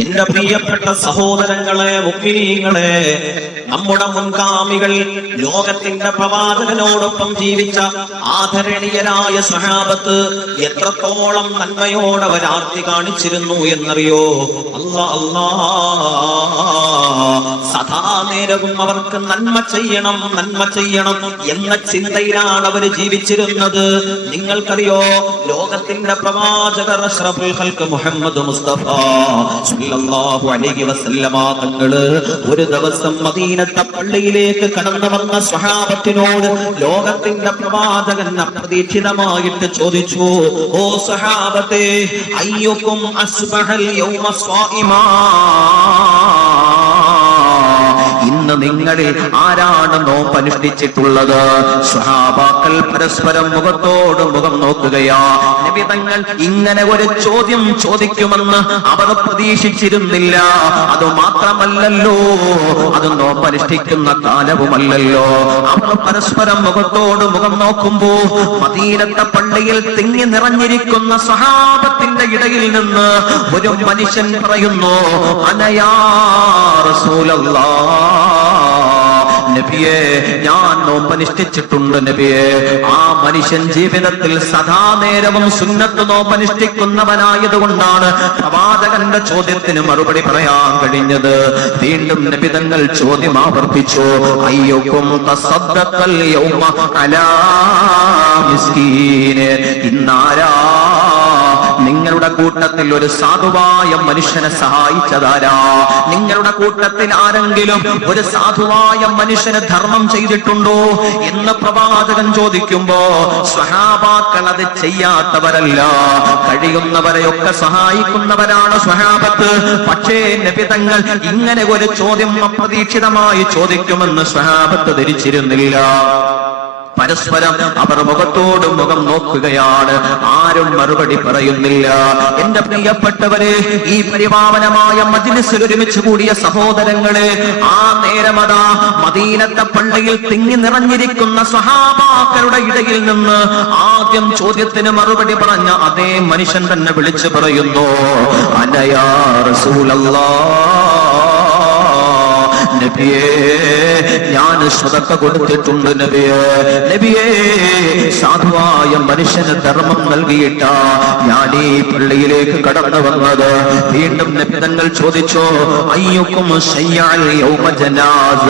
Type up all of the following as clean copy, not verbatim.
എന്റെ പ്രിയപ്പെട്ട സഹോദരങ്ങളെ, മുഅ്മിനീങ്ങളെ, നമ്മുടെ മുൻഗാമികൾ ലോകത്തിന്റെ പ്രവാചകനോടൊപ്പം ജീവിച്ച ആദരണീയരായ സ്വഹാബത്ത് എത്രത്തോളം നന്മയോടെ അവരാർത്തി കാണിച്ചിരുന്നു എന്നറിയോ? സദാ നേരവും അവർക്ക് നന്മ ചെയ്യണം എന്ന ചിന്തയിലാണ് അവർ ജീവിച്ചിരുന്നത്. നിങ്ങൾക്കറിയോ, ലോകത്തിന്റെ പ്രവാചകർ അഷ്റഫുൽ ഖൽഖ് മുഹമ്മദ് മുസ്തഫ സല്ലല്ലാഹു അലൈഹി വസല്ലമ തങ്ങള് ഒരു ദിവസം മദീനത്തെ പള്ളിയിലേക്ക് കടന്നു വന്ന സ്വഹാബത്തിനോട് ലോകത്തിന്റെ പ്രവാചകൻ അപ്രതീക്ഷിതമായിട്ട് ചോദിച്ചു, ഓ സ്വഹാബത്തെ, അയ്യുക്കും അസ്ബഹൽ യൗമ സ്വായിമാ, ഇന്ന് നിങ്ങളിൽ ആരാണ് നോമ്പ് അനുഷ്ഠിച്ചിട്ടുള്ളത്? സ്വഹാബാക്കൾ പരസ്പരം മുഖത്തോട് മുഖം നോക്കുകയാ. നബി തങ്ങൾ ഇങ്ങനെ ഒരു ചോദ്യം ചോദിക്കുമെന്ന് അവർ പ്രതീക്ഷിച്ചിരുന്നില്ല. അത് മാത്രമല്ലല്ലോ, അത് നോമ്പ് അനുഷ്ഠിക്കുന്ന കാലവുമല്ലല്ലോ. അവർ പരസ്പരം മുഖത്തോട് മുഖം നോക്കുമ്പോ മദീനത്തെ പള്ളിയിൽ തിങ്ങി നിറഞ്ഞിരിക്കുന്ന സ്വഹാബത്തിന്റെ ഇടയിൽ നിന്ന് ഒരു മനുഷ്യൻ പറയുന്നു, അനയാ റസൂലല്ലാഹ്, നബിയെ, ഞാൻ നോമ്പ് അനുഷ്ഠിച്ചിട്ടുണ്ട് നബിയെ. ആ മനുഷ്യൻ ജീവിതത്തിൽ സദാ നേരവും സുന്നത്ത് നോമ്പ് അനുഷ്ഠിക്കുന്നവനായതുകൊണ്ടാണ് പ്രവാചകന്റെ ചോദ്യത്തിന് മറുപടി പറയാൻ കഴിഞ്ഞത്. വീണ്ടും നബി തങ്ങൾ ചോദ്യം ആവർത്തിച്ചു, അയ്യുക്കും തസദ്ദഖൽ യൗമ അലാ മിസ്കീൻ, ഇന്നാരാ നിങ്ങളുടെ കൂട്ടത്തിൽ ഒരു സാധുവായ മനുഷ്യനെ സഹായിച്ചതാരാ? നിങ്ങളുടെ കൂട്ടത്തിൽ ആരെങ്കിലും ഒരു സാധുവായ മനുഷ്യന് ധർമ്മം ചെയ്തിട്ടുണ്ടോ എന്ന് പ്രവാചകൻ ചോദിക്കുമ്പോ സ്വഹാബാക്കൾ അത് ചെയ്യാത്തവരല്ല, കഴിയുന്നവരെയൊക്കെ സഹായിക്കുന്നവരാണ് സ്വഹാബത്ത്. പക്ഷേ നബി തങ്ങൾ ഇങ്ങനെ ഒരു ചോദ്യം അപ്രതീക്ഷിതമായി ചോദിക്കുമെന്ന് സ്വഹാബത്ത് ധരിച്ചിരുന്നില്ല. പരസ്പരം അവർ മുഖത്തോട് മുഖം നോക്കുകയാണ്. ആരും മറുപടി പറയുന്നില്ല. എന്റെ പ്രിയപ്പെട്ടവരെ, ഈ പരിപാവനമായ മജ്‌ലിസിൽ ഒരുമിച്ച് കൂടിയ സഹോദരങ്ങളെ, ആ നേരമതാ മദീനത്തെ പള്ളിയിൽ തിങ്ങി നിറഞ്ഞിരിക്കുന്ന സ്വഹാബാക്കളുടെ ഇടയിൽ നിന്ന് ആദ്യം ചോദ്യത്തിന് മറുപടി പറഞ്ഞ അതേ മനുഷ്യൻ തന്നെ വിളിച്ചു പറയുന്നു, അനയാ റസൂലല്ലാഹ്, നബിയേ, ഞാൻ സ്വതക്ക കൊടുത്തിട്ടുണ്ട് നബിയേ. നബിയേ, സാധുവായ മനുഷ്യന് ധർമ്മം നൽകിയിട്ട ഞാൻ ഈ പള്ളിയിലേക്ക് കടന്നു വന്നത്. വീണ്ടും നബി തങ്ങൾ ചോദിച്ചു, അയ്യുക്കും ശയ്യഅൽ യൗമ ജനാസ,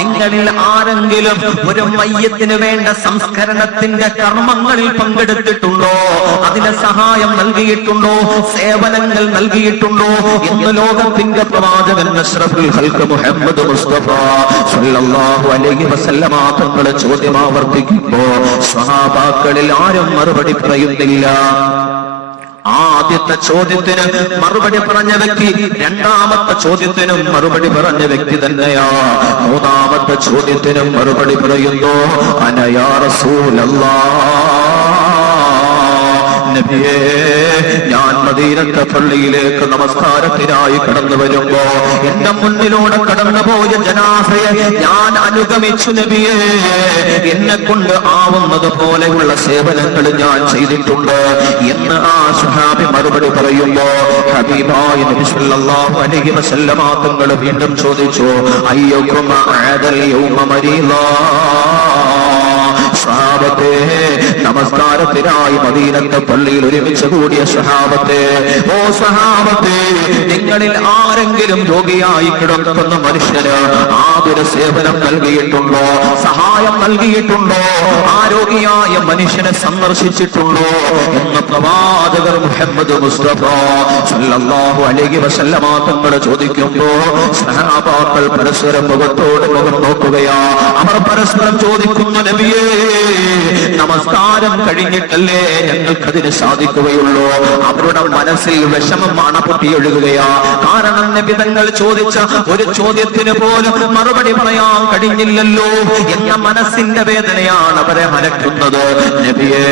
നിങ്ങളിൽ ആരെങ്കിലും ഒരു മയ്യത്തിന് വേണ്ട സംസ്കരണത്തിന്റെ കർമ്മങ്ങളിൽ പങ്കെടുത്തിട്ടുണ്ടോ? അതിന് സഹായം നൽകിയിട്ടുണ്ടോ? സേവനങ്ങൾ നൽകിയിട്ടുണ്ടോ? ഇന്ന് ലോകത്തിന്റെ പ്രവാചകൻ അഷ്റഫുൽ ഖൽഖ് മുഹമ്മദ് മുസ്തഫ സല്ലല്ലാഹു അലൈഹി വസല്ലമ തങ്ങൾ ചോദ്യം ആവർത്തിക്കുമ്പോ സ്വഹാബാക്കളിൽ ആരും മറുപടി പറയുന്നില്ല. ആദ്യത്തെ ചോദ്യത്തിന് മറുപടി പറഞ്ഞ വ്യക്തി രണ്ടാമത്തെ ചോദ്യത്തിനും മറുപടി പറഞ്ഞ വ്യക്തി തന്നെയാ. മൂന്നാമത്തെ ചോദ്യത്തിനും മറുപടി പറയുന്നു, അനയാ റസൂലല്ലാഹ്, നബിയേ, ഞാൻ മദീനത്തെ പള്ളിയിലേക്ക് നമസ്കാരത്തിനായി കടന്നു വരുമ്പോ എന്റെ മുന്നിലൂടെ കടന്നുപോയ ജനാസയെ ഞാൻ അനുഗമിച്ചു നബിയേ. എന്നെ കൊണ്ട് ആവുന്നത് പോലെയുള്ള സേവനങ്ങൾ ഞാൻ ചെയ്തിട്ടുണ്ട് എന്ന് ആ സ്വഹാബി മറുപടി പറയുമ്പോ ഹബീബായ നബി സല്ലല്ലാഹു അലൈഹി വസല്ലമ തങ്ങൾ വീണ്ടും ചോദിച്ചു, അയ്യുക്കും അഅദൽ യൗമ മരീളാ, സ്വഹാബത്തെ, നമസ്കാരത്തിനായി മദീനത്തെ പള്ളിയിൽ ഒരുമിച്ച് കൂടിയ സ്വഹാബത്തെ, ഓ സ്വഹാബത്തെ, നിങ്ങളിൽ ആരെങ്കിലും രോഗിയായി കിടക്കുന്ന മനുഷ്യന് ആതുര സേവനം നൽകിയിട്ടുണ്ടോ? സഹായം നൽകിയിട്ടുണ്ടോ? ആരോഗ്യയായ മനുഷ്യനെ സന്ദർശിച്ചിട്ടുണ്ടോ എന്ന് പ്രവാചകർ മുഹമ്മദ് മുസ്തഫ സല്ലല്ലാഹു അലൈഹി വസല്ലമ തങ്ങൾ ചോദിക്കുമ്പോ സ്വഹാബാക്കൾ പരസ്പരം മുഖത്തോട് മുഖം നോക്കുകയാ. അവർ പരസ്പരം ചോദിക്കുന്നു, നബിയേ, നമസ്കാരം കഴിഞ്ഞിട്ടല്ലേ ഞങ്ങൾക്കതിന് സാധിക്കുകയുള്ളൂ? അവരുടെ മനസ്സിൽ വിഷമം അണപൊട്ടി ഒഴുകുകയാ. കാരണം നബി തങ്ങൾ ചോദിച്ച ഒരു ചോദ്യത്തിന് പോലും മറുപടി പറയാൻ കഴിഞ്ഞില്ലല്ലോ എന്ന മനസ്സിന്റെ വേദനയാണ് അവരെ മലക്കുന്നത്. നബിയേ,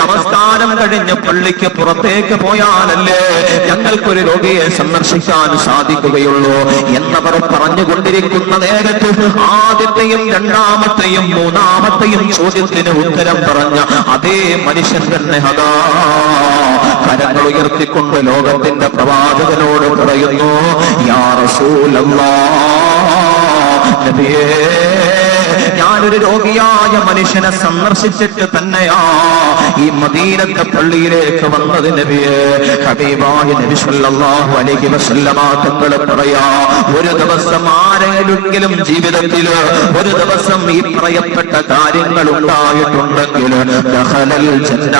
നമസ്കാരം കഴിഞ്ഞ് പള്ളിക്ക് പുറത്തേക്ക് പോയാലല്ലേ ഞങ്ങൾക്കൊരു രോഗിയെ സന്ദർശിക്കാൻ സാധിക്കുകയുള്ളൂ എന്നവർ പറഞ്ഞുകൊണ്ടിരിക്കുന്ന നേരത്ത് ആദ്യത്തെയും രണ്ടാമത്തെയും മൂന്നാമത്തെയും ചോദ്യത്തിന് ഉത്തരം പറഞ്ഞ അതേ മനുഷ്യൻ തന്നെ അതാ കരങ്ങൾ ഉയർത്തിക്കൊണ്ട് ലോകത്തിന്റെ പ്രവാചകനോട് പറയുന്നു, യാ റസൂലല്ലാഹ്, നബിയേ, ഞാനൊരു രോഗിയായ മനുഷ്യനെ സന്ദർശിച്ചിട്ട് തന്നെയാ ഈ മദീനത്തെ പള്ളിയിലേക്ക് വന്നത് നബിയേ. ഹബീബായ നബി സല്ലല്ലാഹു അലൈഹി വസല്ലമ തങ്ങൾ പറയാ, ഒരു ദിവസം ആരെങ്കിലും ജീവിതത്തിൽ ഒരു ദിവസം ഈ പറയപ്പെട്ട കാര്യങ്ങൾ ഉണ്ടായിട്ടുണ്ടെങ്കിൽ ദഖലൽ ജന്ന,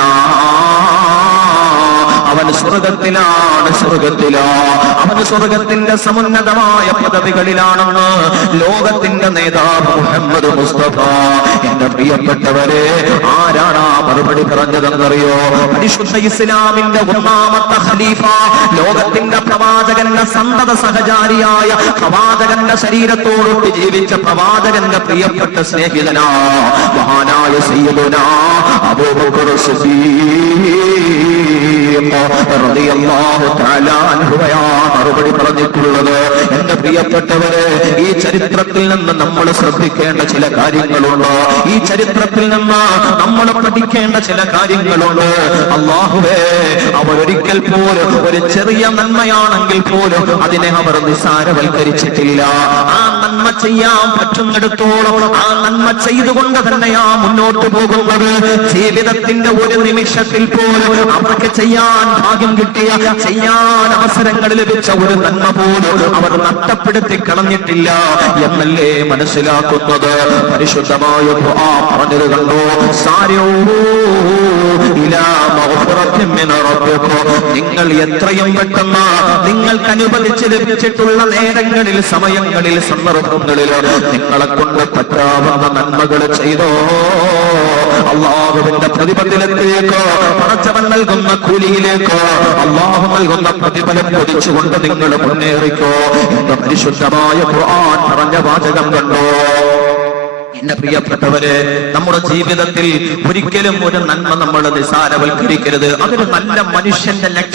അവൻ സ്വർഗത്തിലാണ്, അവൻ സ്വർഗത്തിന്റെ സമുന്നതമായ പദവികളിലാണെന്ന് ലോകത്തിന്റെ നേതാവ് മുഹമ്മദ് മുസ്തഫ. എന്റെ പ്രിയപ്പെട്ടവരെ, ആരാണ് ആ മറുപടി പറഞ്ഞതെന്നറിയോ? പരിശുദ്ധ ഇസ്ലാമിന്റെ ഒന്നാമത്തെ ഖലീഫ, ലോകത്തിന്റെ പ്രവാചകന്റെ സന്തത സഹചാരിയായ പ്രവാചകന്റെ ശരീരത്തോടൊട്ടി ജീവിച്ച പ്രവാചകന്റെ പ്രിയപ്പെട്ട സ്നേഹിതനാ മഹാനായ സയ്യിദുനാ അബൂബക്കർ സിദ്ദീഖ് റളിയല്ലാഹു തആല അൻഹുവയാ മറുപടി പറഞ്ഞിട്ടുള്ളത്. എന്റെ പ്രിയപ്പെട്ടവരെ, ഈ ചരിത്രത്തിൽ നിന്ന് നമ്മൾ ശ്രദ്ധിക്കേണ്ട ചില കാര്യങ്ങളുണ്ട്. ഈ ചരിത്രത്തിൽ നിന്ന് നമ്മൾ പഠിക്കേണ്ട ചില കാര്യങ്ങളുണ്ട്. അല്ലാഹുവേ, അവരൊരിക്കൽ പോലും ഒരു ചെറിയ നന്മയാണെങ്കിൽ പോലും അതിനെ അവർ നിസ്സാരവൽക്കരിച്ചിട്ടില്ല. ആ നന്മ ചെയ്യാൻ പറ്റുന്നിടത്തോളം ആ നന്മ ചെയ്തുകൊണ്ട് തന്നെയാ മുന്നോട്ട് പോകുന്നത്. ജീവിതത്തിന്റെ ഒരു നിമിഷത്തിൽ പോലും അവർക്ക് ചെയ്യാൻ ഭാഗ്യം കിട്ടിയ, ചെയ്യാൻ അവസരങ്ങൾ ലഭിച്ച ഒരു നന്മ പോലും അവർ നഷ്ടപ്പെടുത്തി കളഞ്ഞിട്ടില്ല എന്നല്ലേ മനസ്സിലാക്കുന്നത്. പരിശുദ്ധമായ ഖുർആൻ പറഞ്ഞത് കണ്ടോ, സാരിഊ ഇലാ മഗ്ഫിറത്തിൻ മിൻ റബ്ബിക്കും, നിങ്ങൾ എത്രയും പെട്ടെന്ന് നിങ്ങൾക്ക് അനുവദിച്ച് ലഭിച്ചിട്ടുള്ള നേരങ്ങളിൽ, സമയങ്ങളിൽ, സന്ദർഭങ്ങളിൽ നിങ്ങളെ കൊണ്ട് പറ്റാവുന്ന നന്മകൾ ചെയ്തോ. അള്ളാഹുവിന്റെ പ്രതിഫലത്തിലേക്ക്, പടച്ചവൻ നൽകുന്ന കൂലിയിലേക്ക്, അള്ളാഹു നൽകുന്ന പ്രതിഫലം കൊതിച്ചുകൊണ്ട് നിങ്ങൾ മുന്നേറിക്കോ എന്ന പരിശുദ്ധമായ ഖുർആൻ പറഞ്ഞ വാചകം കണ്ടോ. എന്റെ പ്രിയപ്പെട്ടവരെ, നമ്മുടെ ജീവിതത്തിൽ ഒരിക്കലും ഒരു നന്മ നമ്മൾ നിസ്സാരവൽക്കരിക്കരുത്. അതൊരു നല്ല മനുഷ്യന്റെ ലക്ഷ്യം.